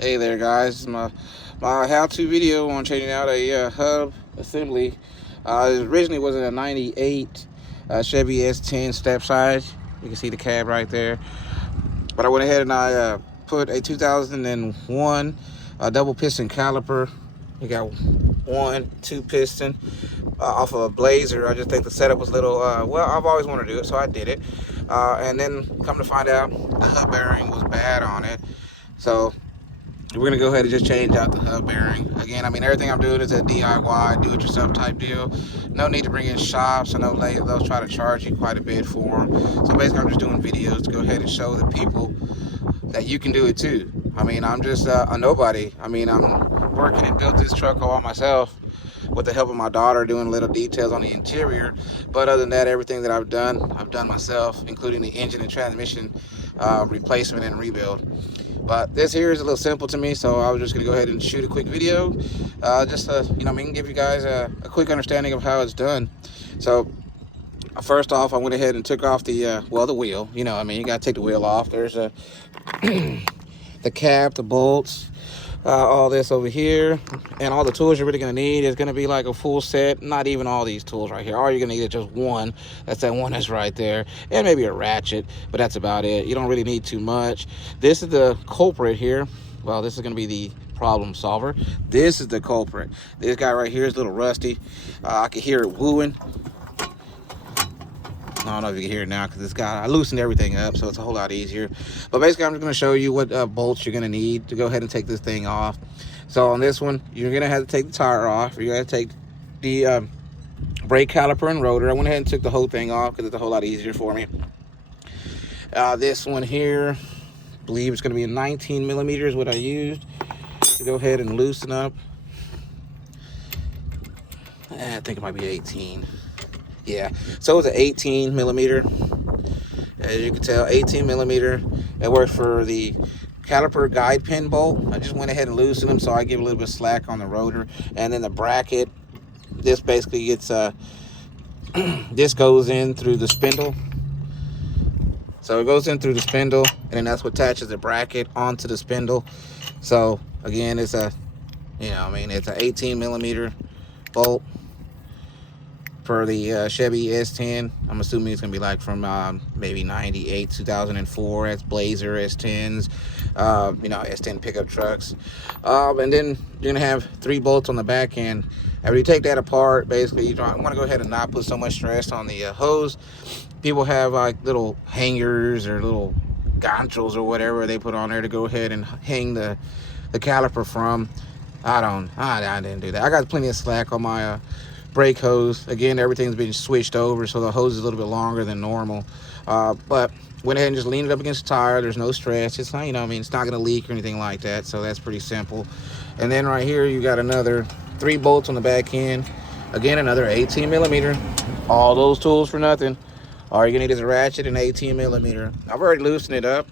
Hey there guys, this is my how-to video on changing out a hub assembly. It originally was in a 98 Chevy S10 step size. You can see the cab right there. But I went ahead and I put a 2001 double piston caliper. You got two piston off of a Blazer. I just think the setup was a little, well, I've always wanted to do it, so I did it. And then come to find out, the hub bearing was bad on it. So we're gonna go ahead and just change out the hub bearing. Again, I mean, everything I'm doing is a DIY, do-it-yourself type deal. No need to bring in shops. I know they'll try to charge you quite a bit for them. So basically, I'm just doing videos to go ahead and show the people that you can do it too. I mean, I'm just a nobody. I mean, I'm working and built this truck all myself with the help of my daughter, doing little details on the interior. But other than that, everything that I've done myself, including the engine and transmission replacement and rebuild. But this here is a little simple to me, so I was just gonna go ahead and shoot a quick video, just to, give you guys a quick understanding of how it's done. So first off, I went ahead and took off the the wheel. You gotta take the wheel off. There's the cap, the bolts, all this over here, and all the tools you're really gonna need is gonna be like a full set. Not even all these tools right here. All you're gonna need is just one. That's that one that's right there, and maybe a ratchet, but that's about it. You don't really need too much. This is the culprit here. Well, this is gonna be the problem solver. This is the culprit. This guy right here is a little rusty. I can hear it wooing. I don't know if you can hear it now because I loosened everything up, so it's a whole lot easier. But basically, I'm just going to show you what bolts you're going to need to go ahead and take this thing off. So on this one, you're going to have to take the tire off. You're going to take the brake caliper and rotor. I went ahead and took the whole thing off because it's a whole lot easier for me. This one here, I believe it's going to be a 19 millimeters what I used to go ahead and loosen up. I think it might be 18. Yeah, so it's an 18 millimeter. As you can tell, 18 millimeter. It works for the caliper guide pin bolt. I just went ahead and loosened them, so I give a little bit of slack on the rotor. And then the bracket, this basically gets this goes in through the spindle. So it goes in through the spindle, and then that's what attaches the bracket onto the spindle. So again, it's a it's an 18 millimeter bolt for the Chevy S10. I'm assuming it's gonna be like from maybe 98, 2004. That's Blazer S10s, S10 pickup trucks. And then you're gonna have 3 bolts on the back end. After you take that apart, basically you want to go ahead and not put so much stress on the hose. People have like little hangers or little ganchos or whatever they put on there to go ahead and hang the caliper from. I didn't do that. I got plenty of slack on my brake hose. Again, everything's been switched over, so the hose is a little bit longer than normal. But went ahead and just leaned it up against the tire. There's no stress. It's not, it's not going to leak or anything like that. So that's pretty simple. And then right here, you got another 3 bolts on the back end. Again, another 18 millimeter. All those tools for nothing. All you're gonna need is a ratchet and 18 millimeter. I've already loosened it up,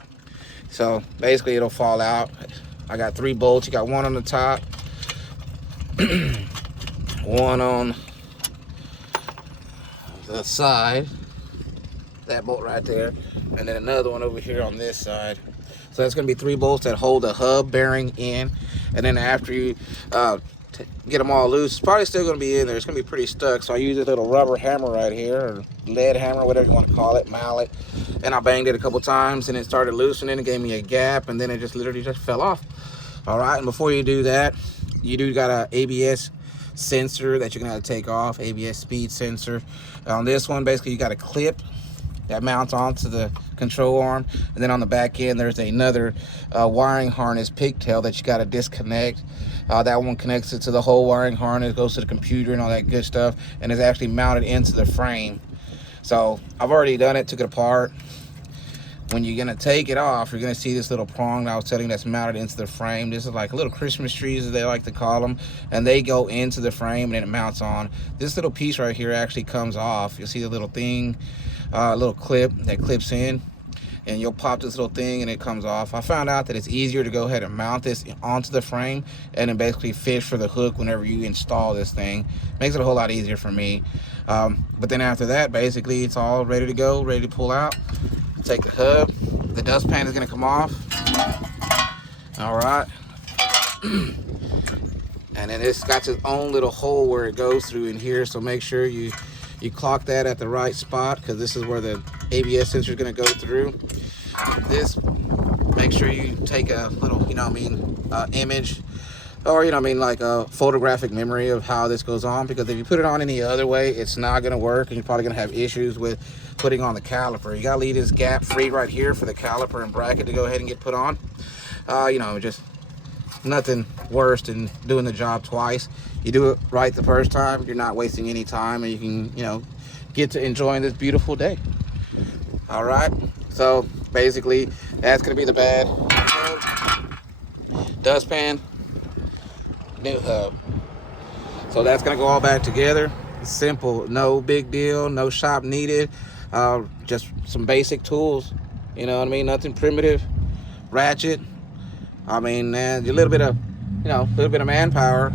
so basically it'll fall out. I got 3 bolts. You got one on the top, one on the side, that bolt right there, and then another one over here on this side. So that's going to be 3 bolts that hold the hub bearing in. And then after you get them all loose, it's probably still going to be in there. It's going to be pretty stuck, so I use a little rubber hammer right here, or lead hammer, whatever you want to call it, mallet, and I banged it a couple times and it started loosening. It gave me a gap, and then it just literally just fell off. All right, and before you do that, you do got a ABS sensor that you're gonna have to take off, ABS speed sensor. On this one, basically you got a clip that mounts onto the control arm, and then on the back end there's another wiring harness pigtail that you got to disconnect. That one connects it to the whole wiring harness, goes to the computer and all that good stuff, and is actually mounted into the frame. So I've already done it, took it apart. When you're gonna take it off, you're gonna see this little prong that I was telling you that's mounted into the frame. This is like little Christmas trees, as they like to call them, and they go into the frame and then it mounts on. This little piece right here actually comes off. You'll see the little thing, little clip that clips in, and you'll pop this little thing and it comes off. I found out that it's easier to go ahead and mount this onto the frame and then basically fish for the hook whenever you install this thing. Makes it a whole lot easier for me. But then after that, basically it's all ready to go, ready to pull out. Take the hub. The dustpan is going to come off. All right. And then it's got its own little hole where it goes through in here, so make sure you clock that at the right spot, because this is where the ABS sensor is going to go through. This, make sure you take a little, image, or like a photographic memory of how this goes on, because if you put it on any other way, it's not going to work, and you're probably going to have issues with putting on the caliper. You got to leave this gap free right here for the caliper and bracket to go ahead and get put on. Just nothing worse than doing the job twice. You do it right the first time, you're not wasting any time, and you can get to enjoying this beautiful day. All right, so basically that's going to be the bad dustpan, new hub. So that's going to go all back together. Simple, no big deal, no shop needed, just some basic tools, nothing primitive. Ratchet, a little bit of manpower,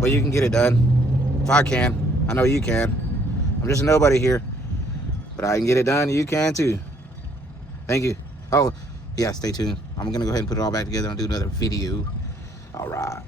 but you can get it done. If I can, I know you can. I'm just a nobody here, but I can get it done. You can too. Thank you. Oh yeah, stay tuned. I'm gonna go ahead and put it all back together and do another video. All right.